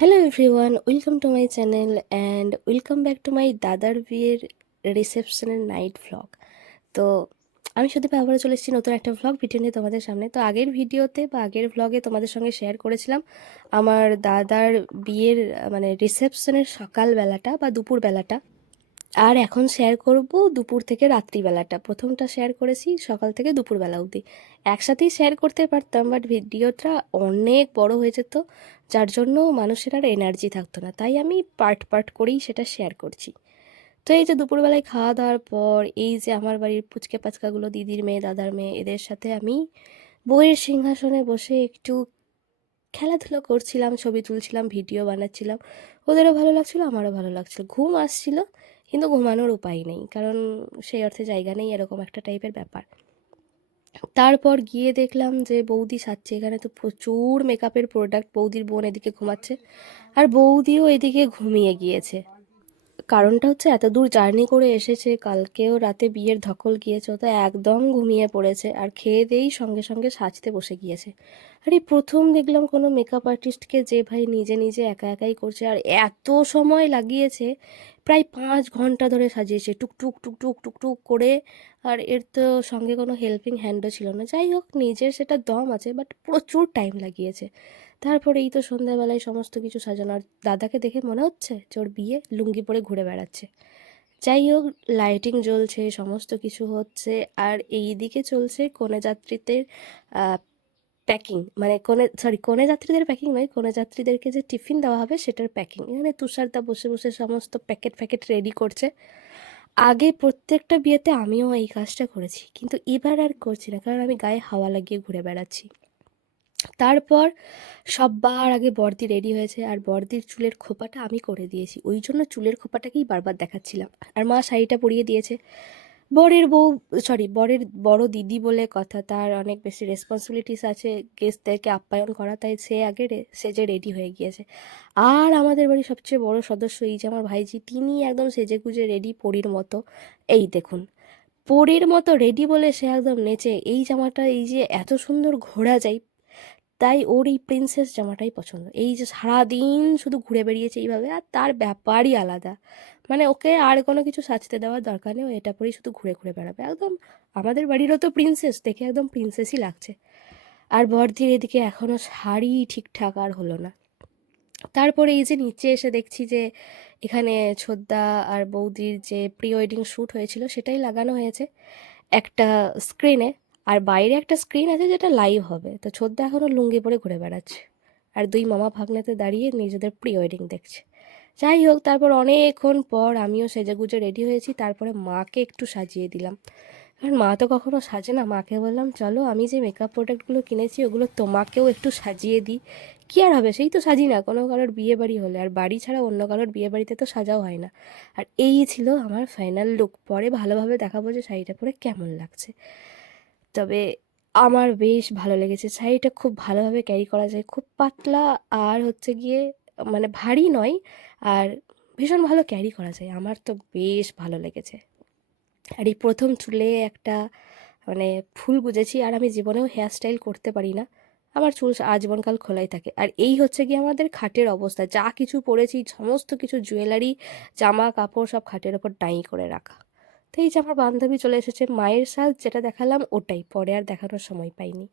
Hello everyone, welcome to my channel and welcome back to my দাদার বিয়ের রিসেপশনের night vlog. তো আমি সত্যি আবারও চলে এসেছি নতুন একটা ভ্লগ ভিডিও নিয়ে তোমাদের সামনে। তো আগের ভিডিওতে বা আগের ভ্লগে তোমাদের সঙ্গে শেয়ার করেছিলাম আমার দাদার বিয়ের মানে রিসেপশনের সকালবেলাটা বা দুপুরবেলাটা। আর এখন শেয়ার করব দুপুর থেকে রাত্রিবেলাটা। প্রথমটা শেয়ার করেছি সকাল থেকে দুপুরবেলা অবধি, একসাথেই শেয়ার করতে পারতাম, বাট ভিডিওটা অনেক বড় হয়ে যেত, যার জন্য মানুষের আর এনার্জি থাকতো না, তাই আমি পার্ট পার্ট করেই সেটা শেয়ার করছি। তো এই যে দুপুরবেলায় খাওয়া দাওয়ার পর এই যে আমার বাড়ির পুচকে পাচকাগুলো, দিদির মেয়ে দাদার মেয়ে, এদের সাথে আমি বইয়ের সিংহাসনে বসে একটু খেলাধুলো করছিলাম, ছবি তুলছিলাম, ভিডিও বানাচ্ছিলাম। ওদেরও ভালো লাগছিলো, আমারও ভালো লাগছিলো। ঘুম আসছিল, কিন্তু ঘুমানোর উপায় নেই, কারণ সেই অর্থে জায়গা নেই, এরকম একটা টাইপের ব্যাপার। তারপর গিয়ে দেখলাম যে বৌদি সাজছে। এখানে তো প্রচুর মেকআপের প্রোডাক্ট। বৌদির বোন এদিকে ঘুমাচ্ছে আর বৌদিও এদিকে ঘুমিয়ে গিয়েছে। কারণটা হচ্ছে এত দূর জার্নি করে এসেছে, কালকেও রাতে বিয়ের ধকল গিয়েছে, তো একদম ঘুমিয়ে পড়েছে আর খেয়ে দিয়েই সঙ্গে সঙ্গে সাজতে বসে গিয়েছে। আর এই প্রথম দেখলাম কোনো মেকআপ আর্টিস্টকে যে ভাই নিজে নিজে একা একাই করছে, আর এত সময় লাগিয়েছে, প্রায় 5 ঘন্টা ধরে সাজিয়েছে টুকটুক টুকটুক টুকটুক করে। আর এর তো সঙ্গে কোনো হেল্পিং হ্যান্ডও ছিল না। যাই হোক, নিজের সেটা দম আছে, বাট প্রচুর টাইম লাগিয়েছে। তারপরে এই তো সন্ধ্যাবেলায় সমস্ত কিছু সাজানো। আর দাদাকে দেখে মনে হচ্ছে যে ওর বিয়ে, লুঙ্গি পরে ঘুরে বেড়াচ্ছে। যাই হোক, লাইটিং জ্বলছে, সমস্ত কিছু হচ্ছে। আর এই দিকে চলছে কনে যাত্রীদের প্যাকিং, মানে কনে যাত্রীদের প্যাকিং নয়, কনে যাত্রীদেরকে যে টিফিন দেওয়া হবে সেটার প্যাকিং। এখানে তুষারদা বসে বসে সমস্ত প্যাকেট ফ্যাকেট রেডি করছে। আগে প্রত্যেকটা বিয়েতে আমিও এই কাজটা করেছি, কিন্তু এবার আর করছি না, কারণ আমি গায়ে হাওয়া লাগিয়ে ঘুরে বেড়াচ্ছি। তারপর সব্বার আগে বড়দি রেডি হয়েছে, আর বড়দির চুলের খোপাটা আমি করে দিয়েছি, ওই জন্য চুলের খোপাটাকেই বারবার দেখাচ্ছিলাম। আর মা শাড়িটা পরিয়ে দিয়েছে। বরের বউ, বরের বড় দিদি বলে কথা, তার অনেক বেশি রেসপন্সিবিলিটিস আছে গেস্টদেরকে আপ্যায়ন করা, তাই সে আগে সেজে রেডি হয়ে গিয়েছে। আর আমাদের বাড়ির সবচেয়ে বড় সদস্য এই যে আমার ভাইজি, তিনি একদম সেজে গুজে রেডি পরীর মতো। এই দেখুন, পরীর মতো রেডি বলে সে একদম নেচে। এই জামাটা এই যে এত সুন্দর ঘোরা যায়, তাই ওর এই প্রিন্সেস জামাটাই পছন্দ। এই যে সারাদিন শুধু ঘুরে বেরিয়েছে এইভাবে, আর তার ব্যাপারই আলাদা। মানে ওকে আর কোনো কিছু সাজতে দেওয়ার দরকার নেই, ও এটা পরেই শুধু ঘুরে ঘুরে বেড়াবে একদম। আমাদের বাড়িরও তো প্রিন্সেস, দেখে একদম প্রিন্সেসই লাগছে। আর বড়দির এদিকে এখনও শাড়ি ঠিকঠাক আর হলো না। তারপরে এই যে নিচে এসে দেখছি যে এখানে ছোদ্দা আর বৌদির যে প্রি ওয়েডিং শ্যুট হয়েছিল সেটাই লাগানো হয়েছে একটা স্ক্রিনে। আর বাইরে একটা স্ক্রিন আছে যেটা লাইভ হবে। তো ছোদ্দা এখনও লুঙ্গি পরে ঘুরে বেড়াচ্ছে, আর দুই মামা ভাগ্নেতে দাঁড়িয়ে নিজেদের প্রি ওয়েডিং দেখছে। যাই হোক, তারপর অনেকক্ষণ পর আমিও সেজেগুজে রেডি হয়েছি। তারপরে মাকে একটু সাজিয়ে দিলাম, কারণ মা তো কখনো সাজে না। মাকে বললাম চলো আমি যে মেকআপ প্রোডাক্টগুলো কিনেছি ওগুলো তোমাকেও একটু সাজিয়ে দিই। কী আর হবে, সেই তো সাজি না কোনো কারোর বিয়ে বাড়ি হলে, আর বাড়ি ছাড়া অন্য কারোর বিয়ে বাড়িতে তো সাজাও হয় না। আর এই ছিল আমার ফাইনাল লুক। পরে ভালোভাবে দেখাবো যে শাড়িটা পরে কেমন লাগছে। তবে আমার বেশ ভালো লেগেছে শাড়িটা, খুব ভালোভাবে ক্যারি করা যায়, খুব পাতলা, আর হচ্ছে গিয়ে মানে ভারী নয়, আর ভীষণ ভালো ক্যারি করা যায়। আমার তো বেশ ভালো লেগেছে। আর এই প্রথম চুলে একটা মানে ফুল গুজেছি। আর আমি জীবনেও হেয়ার স্টাইল করতে পারি না, আমার চুল আজীবনকাল খোলাই থাকে। আর এই হচ্ছে কি আমাদের খাটের অবস্থা, যা কিছু পরেছি সমস্ত কিছু জুয়েলারি, জামা কাপড় সব খাটের ওপর ডাই করে রাখা। তো এই যে আমার বান্ধবী চলে এসেছে, মায়ের সাজ যেটা দেখালাম ওটাই, পরে আর দেখানোর সময় পাইনি।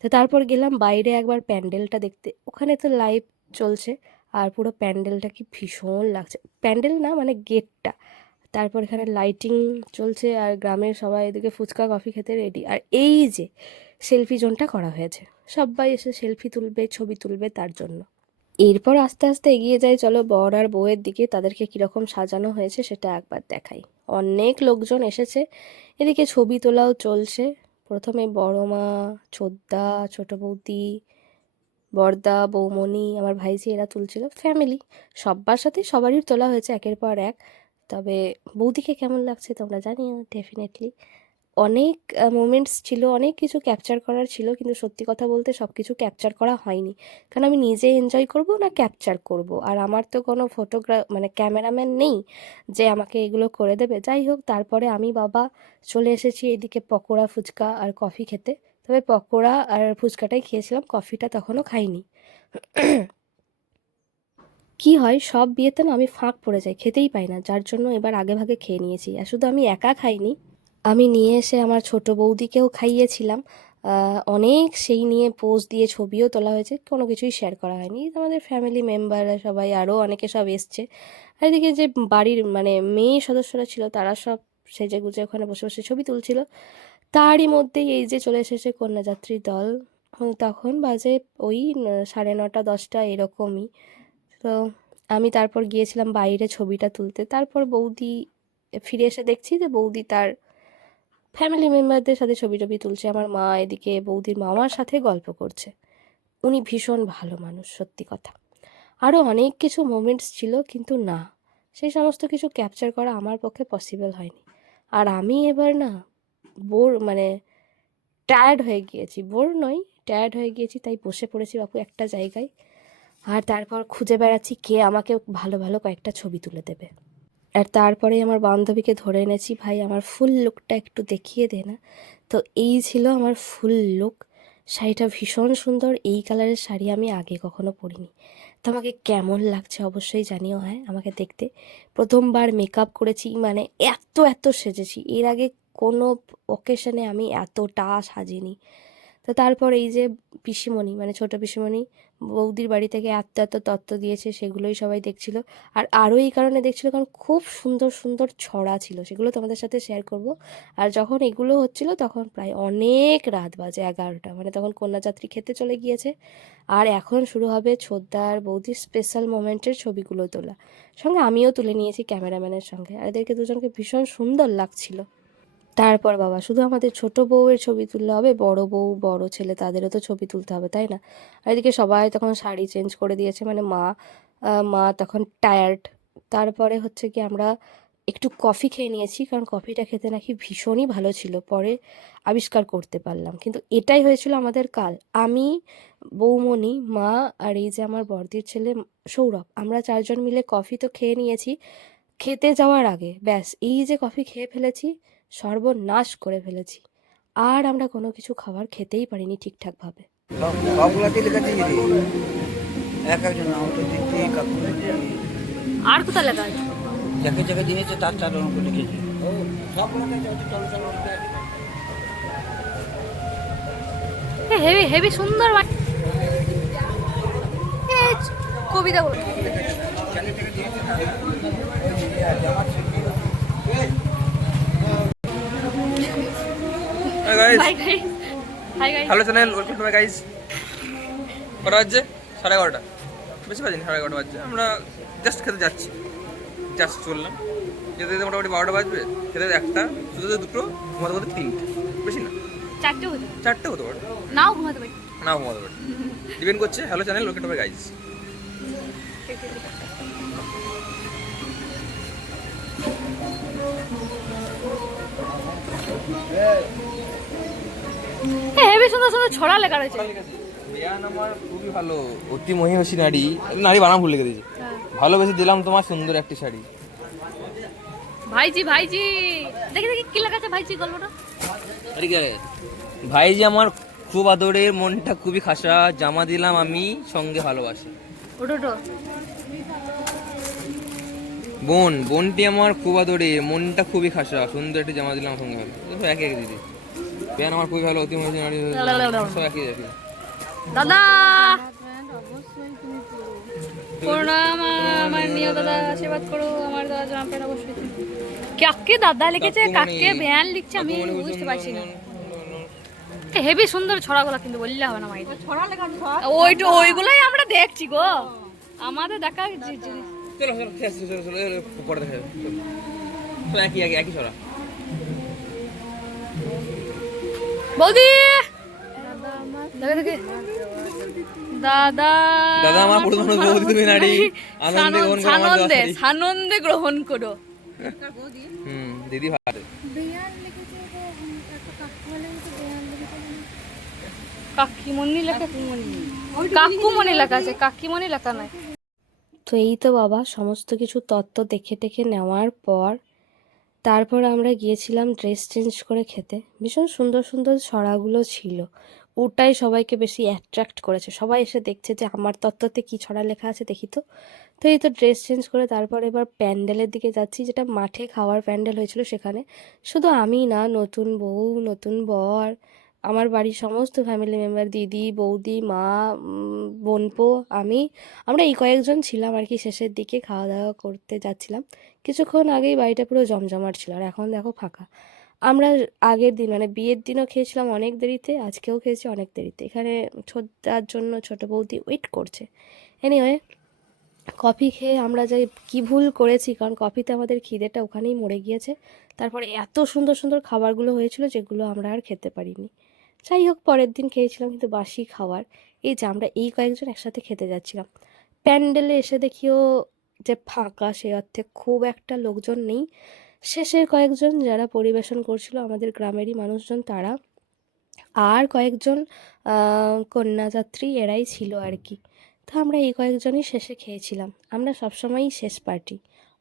তো তারপর গেলাম বাইরে একবার প্যান্ডেলটা দেখতে, ওখানে তো লাইভ চলছে। আর পুরো প্যান্ডেলটা কি ভীষণ লাগছে, প্যান্ডেল না মানে গেটটা। তারপর এখানে লাইটিং চলছে, আর গ্রামের সবাই এদিকে ফুচকা কফি খেতে রেডি। আর এই যে সেলফি জোনটা করা হয়েছে, সবাই এসে সেলফি তুলবে, ছবি তুলবে তার জন্য। এরপর আস্তে আস্তে এগিয়ে যাই, চলো বর আর বউয়ের দিকে, তাদেরকে কীরকম সাজানো হয়েছে সেটা একবার দেখাই। অনেক লোকজন এসেছে, এদিকে ছবি তোলাও চলছে। প্রথমে বড় মা, ছোদ্দা, ছোট বৌদি, বড়দা, বৌমণি, আমার ভাইঝি, এরা তুলছিল ফ্যামিলি। সব্বার সাথে সবারই তোলা হয়েছে একের পর এক। তবে বৌদিকে কেমন লাগছে তোমরা জানিও ডেফিনেটলি। অনেক মোমেন্টস ছিল, অনেক কিছু ক্যাপচার করার ছিল, কিন্তু সত্যি কথা বলতে সব কিছু ক্যাপচার করা হয়নি, কারণ আমি নিজে এনজয় করব না ক্যাপচার করব, আর আমার তো কোনো মানে ক্যামেরাম্যান নেই যে আমাকে এগুলো করে দেবে। যাই হোক, তারপরে আমি বাবা চলে এসেছি এদিকে পকোড়া, ফুচকা আর কফি খেতে। তবে পকোড়া আর ফুচকাটাই খেয়েছিলাম, কফিটা তখনও খাইনি। কি হয় সব বিয়েতে না আমি ফাঁক পড়ে যাই, খেতেই পাই না, যার জন্য এবার আগে ভাগে খেয়ে নিয়েছি। আর শুধু আমি একা খাইনি, আমি নিয়ে এসে আমার ছোট বৌদিকেও খাইয়েছিলাম। অনেক সেই নিয়ে পোজ দিয়ে ছবিও তোলা হয়েছে, কোনো কিছুই শেয়ার করা হয়নি। এই তো আমাদের ফ্যামিলি মেম্বাররা সবাই, আরও অনেকে সব এসছে। আর এদিকে যে বাড়ির মানে মেয়ে সদস্যরা ছিল তারা সব সেজে গুজে ওখানে বসে বসে ছবি তুলছিল। তারই মধ্যেই এই যে চলে এসেছে কন্যাযাত্রী দল। তখন বাজে ওই 9:30-10টা এরকমই। তো আমি তারপর গিয়েছিলাম বাইরে ছবিটা তুলতে। তারপর বৌদি ফিরে এসে দেখছি যে বৌদি তার ফ্যামিলি মেম্বারদের সাথে ছবি টবি তুলছে। আমার মা এদিকে বৌদির মামার সাথে গল্প করছে। উনি ভীষণ ভালো মানুষ, সত্যি কথা। আরও অনেক কিছু মোমেন্টস ছিল, কিন্তু না, সেই সমস্ত কিছু ক্যাপচার করা আমার পক্ষে পসিবল হয়নি। আর আমি এবার না বোর মানে টায়ার্ড হয়ে গিয়েছি, বোর নয়, টায়ার্ড হয়ে গিয়েছি, তাই বসে পড়েছি বাপু একটা জায়গায়। আর তারপর খুঁজে বেড়াচ্ছি কে আমাকে ভালো ভালো কয়েকটা ছবি তুলে দেবে। আর তারপরে আমার বান্ধবীকে ধরে এনেছি, ভাই আমার ফুল লুকটা একটু দেখিয়ে দে না। তো এই ছিল আমার ফুল লুক। শাড়িটা ভীষণ সুন্দর, এই কালারের শাড়ি আমি আগে কখনো পরিনি। তো আমাকে কেমন লাগছে অবশ্যই জানিও। হ্যাঁ, আমাকে দেখতে প্রথমবার মেকআপ করেছি, মানে এত এত সেজেছি, এর আগে কোনো অকেশনে আমি এতটা সাজিনি। তো তারপর এই যে পিসিমণি মানে ছোট পিসিমণি বৌদির বাড়ি থেকে এত এত তত্ত্ব দিয়েছে, সেগুলোই সবাই দেখছিল। আর আরও এই কারণে দেখছিল কারণ খুব সুন্দর সুন্দর ছড়া ছিল, সেগুলো তোমাদের সাথে শেয়ার করব। আর যখন এগুলো হচ্ছিল তখন প্রায় অনেক রাত বাজে 11টা, মানে তখন কন্যাযাত্রী খেতে চলে গিয়েছে। আর এখন শুরু হবে ছোটদার বৌদির স্পেশাল মোমেন্টের ছবিগুলো তোলা। সঙ্গে আমিও তুলে নিয়েছি ক্যামেরাম্যানের সঙ্গে, আর এদেরকে দুজনকে ভীষণ সুন্দর লাগছিল। তারপর বাবা শুধু আমাদের ছোট বউয়ের ছবি তুললে হবে, বড় বউ বড় ছেলে তাদেরও তো ছবি তুলতে হবে, তাই না? আর এদিকে সবাই তখন শাড়ি চেঞ্জ করে দিয়েছে, মানে মা তখন টায়ার্ড। তারপরে হচ্ছে কি আমরা একটু কফি খেয়ে নিয়েছি, কারণ কফিটা খেতে নাকি ভীষণই ভালো ছিল, পরে আবিষ্কার করতে পারলাম। কিন্তু এটাই হয়েছিল আমাদের কাল। আমি, বৌমণি, মা, আর এই যে আমার বড়দির ছেলে সৌরভ, আমরা চারজন মিলে কফি তো খেয়ে নিয়েছি। খেতে যাওয়ার আগে ব্যাস এই যে কফি খেয়ে ফেলেছি, সর্বনাশ করে ফেলেছি। আর আমরা কোনো কিছু খাবার খেতেই পারিনি ঠিকঠাকভাবে। সবগুলাতে লেখা আছে রে, এক একজন নাম তো দিচ্ছি কাকু আর কোথায় লেখা আছে? যাকে যাকে দিয়েছে তার তার অঙ্ক লিখেছি। ও সবগুলাতে চলো চলো হেভি হেভি সুন্দর কবিতা বলো। যাকে যাকে দিয়েছে তার hi guys, hi guys, hi guys. Hello channel, welcome to my guys. কটা বাজছে? 11:30। বেশি বাজেনি, 11:30 বাজছে। আমরা জাস্ট খেতে যাচ্ছি, জাস্ট চললাম। যেতে যেতে মোটামুটি 12টা বাজবে। খেতে একটা, শুধু দুটো, ঘুমাতে ঘুমাতে 3টে, বেশি না, চারটে হতে পারে, নাও ঘুমাতে পারি। নাও ঘুমাতে পারে, ডিপেন্ড করছে। Hello channel, welcome to my guys. Heavy সুন্দর সুন্দর ছড়া লেখা রয়েছে। বিয়ান আমার খুবই ভালো, অতি মহিষী নারী, নারী বানাম ভুলে গেছি। ভালোবেসে দিলাম তোমার সুন্দর একটি শাড়ি। ভাইজি ভাইজি, দেখি দেখি কি লেখা আছে ভাইজি গল্পটা। আরে কি রে? ভাইজি আমার খুব আদরের, মনটা খুবই খাসা, জামা দিলাম আমি সঙ্গে ভালোবাসি। ওটো বোনটি আমার খুব আদরের, মনটা খুবই খাসা, সুন্দর একটি জামা দিলাম সঙ্গে ভালো। দেখো একই একই দিদি। বিয়ান আমার খুবই ভালো, অতি মহিষী নারী, সব একই একই। দাদা প্রণাম, আমার নিয়ে দাদা আশীর্বাদ করো, আমার দাদা জামা প্যান্ট অবশ্যই। কাকে দাদা লিখেছে, কাকে বেয়ান লিখছে আমি বুঝতে পারছি না। হেভি সুন্দর ছড়াগুলো, কিন্তু বললে হবে না মাই ছড়া লেখা ওইগুলোই আমরা দেখছি গো, আমাদের দেখা চলো চলো খেয়ে আসছি, চলো চলো পরে দেখা যাবে। চলো একই একই একই ছড়া। বৌদি দেখে দেখে দাদা দাদা আমার পুরো বৌদি, তুমি নারী, আনন্দে গ্রহণ করো। দিদি ভালো। কাকিমণি লেখা, কাকুমণি লেখা আছে, কাকিমণি লেখা নাই। তো এই তো বাবা সমস্ত কিছু তত্ত্ব দেখে টেখে নেওয়ার পর তারপর আমরা গিয়েছিলাম ড্রেস চেঞ্জ করে খেতে। ভীষণ সুন্দর সুন্দর ছড়াগুলো ছিল, ওটাই সবাইকে বেশি অ্যাট্রাক্ট করেছে। সবাই এসে দেখছে যে আমার তত্ত্বতে কী ছড়া লেখা আছে দেখি তো। তো এই তো ড্রেস চেঞ্জ করে তারপর এবার প্যান্ডেলের দিকে যাচ্ছি, যেটা মাঠে খাওয়ার প্যান্ডেল হয়েছিল সেখানে। শুধু আমি না, নতুন বউ, নতুন বর, আমার বাড়ির সমস্ত ফ্যামিলি মেম্বার, দিদি, বৌদি, মা, বোনপো, আমি, আমরা এই কয়েকজন ছিলাম আর কি। শেষের দিকে খাওয়া দাওয়া করতে যাচ্ছিলাম। কিছুক্ষণ আগেই বাড়িটা পুরো জমজমাট ছিল, আর এখন দেখো ফাঁকা। আমরা আগের দিন মানে বিয়ের দিনও খেয়েছিলাম অনেক দেরিতে, আজকেও খেয়েছি অনেক দেরিতে। এখানে ছোটার জন্য ছোটো বৌদি ওয়েট করছে। এনিওয়ে, কফি খেয়ে আমরা যাই কী ভুল করেছি, কারণ কফিতে আমাদের খিদেটা ওখানেই মরে গিয়েছে। তারপরে এত সুন্দর সুন্দর খাবারগুলো হয়েছিল যেগুলো আমরা আর খেতে পারিনি। যাই হোক, পরের দিন খেয়েছিলাম কিন্তু বাসি খাবার। এই যে আমরা এই কয়েকজন একসাথে খেতে যাচ্ছিলাম, প্যান্ডেলে এসে দেখিও যে ফাঁকা, সে অর্থে খুব একটা লোকজন নেই। শেষের কয়েকজন যারা পরিবেশন করছিল আমাদের গ্রামেরই মানুষজন, তারা আর কয়েকজন কন্যাযাত্রী, এরাই ছিল আর কি। তো আমরা এই কয়েকজনই শেষে খেয়েছিলাম। আমরা সবসময়ই শেষ পার্টি,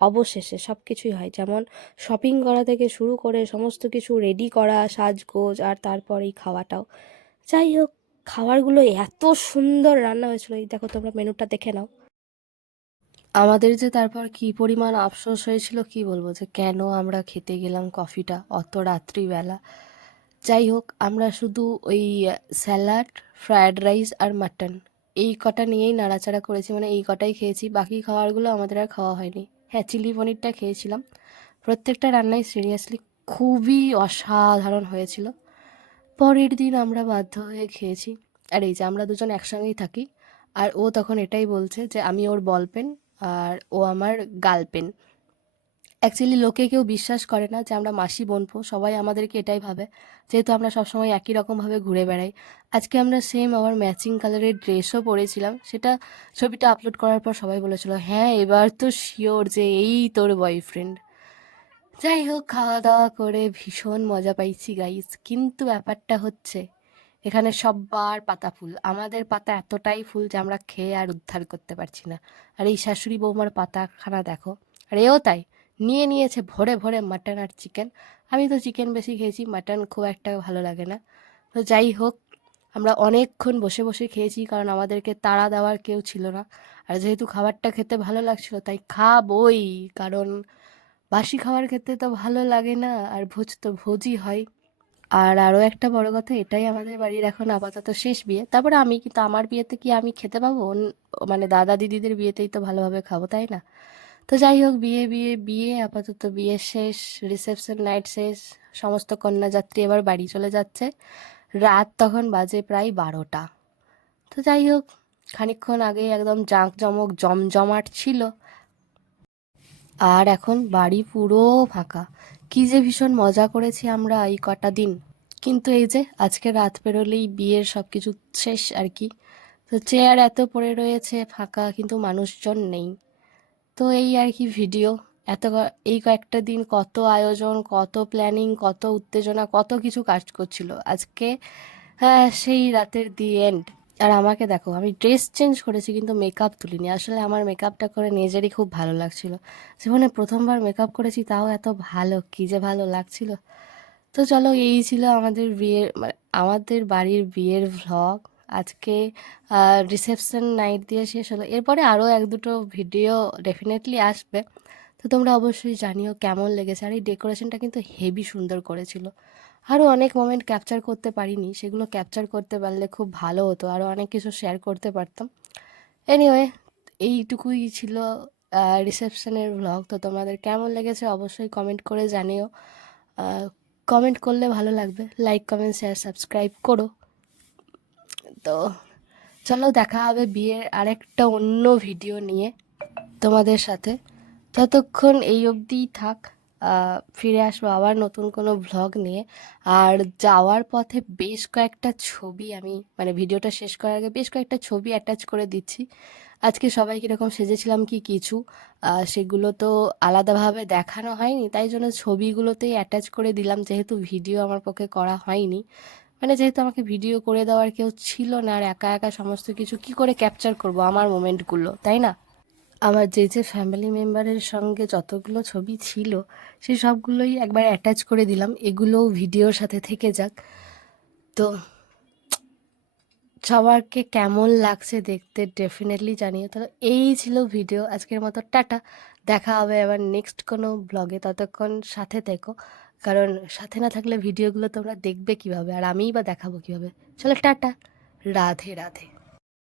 অবশেষে সব কিছুই হয়, যেমন শপিং করা থেকে শুরু করে সমস্ত কিছু রেডি করা, সাজগোজ, আর তারপর এই খাওয়াটাও। যাই হোক, খাবারগুলো এত সুন্দর রান্না হয়েছিল, এই দেখো তোমরা মেনুটা দেখে নাও। আমাদের যে তারপর কি পরিমাণ আফসোস হয়েছিল কি বলবো, যে কেন আমরা খেতে গেলাম কফিটা অত রাত্রিবেলা। যাই হোক, আমরা শুধু ওই স্যালাড, ফ্রায়েড রাইস আর মাটন, এই কটা নিয়েই নাড়াচাড়া করেছি, মানে এই কটাই খেয়েছি। বাকি খাবারগুলো আমাদের আর খাওয়া হয়নি। হ্যাঁ, চিলি পনিরটা খেয়েছিলাম। প্রত্যেকটা রান্নাই সিরিয়াসলি খুবই অসাধারণ হয়েছিল। পরের দিন আমরা বাধ্য হয়ে খেয়েছি। আর এই যে আমরা দুজন একসঙ্গেই থাকি, আর ও তখন এটাই বলছে যে আমি ওর বল পেন আর ও আমার গাল পেন। অ্যাকচুয়ালি লোকে কেউ বিশ্বাস করে না যে আমরা মাসি বোনপো, সবাই আমাদেরকে এটাই ভাবে, যেহেতু আমরা সবসময় একই রকমভাবে ঘুরে বেড়াই। আজকে আমরা সেম আমার ম্যাচিং কালারের ড্রেসও পরেছিলাম, সেটা ছবিটা আপলোড করার পর সবাই বলেছিল হ্যাঁ এবার তো শিওর যে এই তোর বয়ফ্রেন্ড। যাই হোক, খাওয়া দাওয়া করে ভীষণ মজা পাইছি গাইস, কিন্তু ব্যাপারটা হচ্ছে এখানে সব্বার পাতা ফুল, আমাদের পাতা এতটাই ফুল যে আমরা খেয়ে আর উদ্ধার করতে পারছি না। আর এই শাশুড়ি বৌমার পাতাখানা দেখো, আর এও তাই, নিয়ে নিয়েছে ভরে ভরে মাটন আর চিকেন। আমি তো চিকেন বেশি খেয়েছি, মাটন খুব একটা ভালো লাগে না। তো যাই হোক, আমরা অনেকক্ষণ বসে বসে খেয়েছি, কারণ আমাদেরকে তাড়া দেওয়ার কেউ ছিল না। আর যেহেতু খাবারটা খেতে ভালো লাগছিল তাই খাবই, কারণ বাসি খাবার খেতে তো ভালো লাগে না, আর ভোজ তো ভোজই হয়। আর আরও একটা বড় কথা, এটাই আমাদের বাড়ির এখন আপাতত শেষ বিয়ে। তারপরে আমি, কিন্তু আমার বিয়েতে কি আমি খেতে পাবো? মানে দাদা দিদিদের বিয়েতেই তো ভালোভাবে খাবো, তাই না? তো যাই হোক, বিয়ে বিয়ে বিয়ে, আপাতত বিয়ে শেষ, রিসেপশন নাইট শেষ, সমস্ত কন্যাযাত্রী এবার বাড়ি চলে যাচ্ছে। রাত তখন বাজে প্রায় 12টা। তো যাই হোক, খানিকক্ষণ আগে একদম জাঁকজমক জমজমাট ছিল, আর এখন বাড়ি পুরো ফাঁকা। কি যে ভীষণ মজা করেছি আমরা এই কটা দিন। কিন্তু এই যে আজকে রাত পেরোলেই বিয়ের সব কিছু শেষ আর কি। তো চেয়ার এত পড়ে রয়েছে ফাঁকা, কিন্তু মানুষজন নেই। তো এই আর কি ভিডিও। এই কয়েকটা দিন কত আয়োজন, কত প্ল্যানিং, কত উত্তেজনা, কত কিছু কাজ করছিল। আজকে হ্যাঁ, সেই রাতের দি এন্ড। আর আমাকে দেখো, আমি ড্রেস চেঞ্জ করেছি কিন্তু মেকআপ তুলিনি। আসলে আমার মেকআপটা করে নিজেরই খুব ভালো লাগছিল। জীবনে প্রথমবার মেকআপ করেছি, তাও এত ভালো, কি যে ভালো লাগছিল। তো চলো, এই ছিল আমাদের বিয়ের, মানে আমাদের বাড়ির বিয়ের ভ্লগ। আজকে রিসেপশন নাইট দিয়ে শেষ হলো, এরপরে আরও এক দুটো ভিডিও ডেফিনেটলি আসবে। তো তোমরা অবশ্যই জানিও কেমন লেগেছে। আর এই ডেকোরেশনটা কিন্তু হেভি সুন্দর করেছিল। আরও অনেক মোমেন্ট ক্যাপচার করতে পারিনি, সেগুলো ক্যাপচার করতে পারলে খুব ভালো হতো, আরও অনেক কিছু শেয়ার করতে পারতাম। এনিওয়ে, এইটুকুই ছিল রিসেপশনের ভ্লগ। তো তোমাদের কেমন লেগেছে অবশ্যই কমেন্ট করে জানিও। কমেন্ট করলে ভালো লাগবে। লাইক, কমেন্ট, শেয়ার, সাবস্ক্রাইব করো। তো চলো, দেখা হবে বিয়ের আরেকটা অন্য ভিডিও নিয়ে তোমাদের সাথে। ততক্ষণ এই অবধিই থাক। ফিরে আসবো আবার নতুন কোনো ভ্লগ নিয়ে। আর যাওয়ার পথে বেশ কয়েকটা ছবি আমি, মানে ভিডিওটা শেষ করার আগে বেশ কয়েকটা ছবি অ্যাটাচ করে দিচ্ছি। আজকে সবাই কীরকম সেজেছিলাম কি কিছু, সেগুলো তো আলাদাভাবে দেখানো হয়নি, তাই জন্য ছবিগুলোতেই অ্যাটাচ করে দিলাম, যেহেতু ভিডিও আমার পক্ষে করা হয়নি। মানে যেহেতু আমাকে ভিডিও করে দেওয়ার কেউ ছিল না, আর একা একা সমস্ত কিছু কি করে ক্যাপচার করব আমার মোমেন্টগুলো, তাই না? আমার যে যে ফ্যামিলি মেম্বারের সঙ্গে যতগুলো ছবি ছিল সেই সবগুলোই একবার অ্যাটাচ করে দিলাম, এগুলোও ভিডিওর সাথে থেকে যাক। তো সবারকে কেমন লাগছে দেখতে ডেফিনেটলি জানিও। তো এই ছিল ভিডিও আজকের মতো, টাটা। দেখা হবে আবার নেক্সট কোনো ব্লগে, ততক্ষণ সাথে থেকো, কারণ সাথে না থাকলে ভিডিওগুলো তোমরা দেখবে কিভাবে আর আমিই বা দেখাবো কিভাবে। চলো টাটা, রাধে রাধে।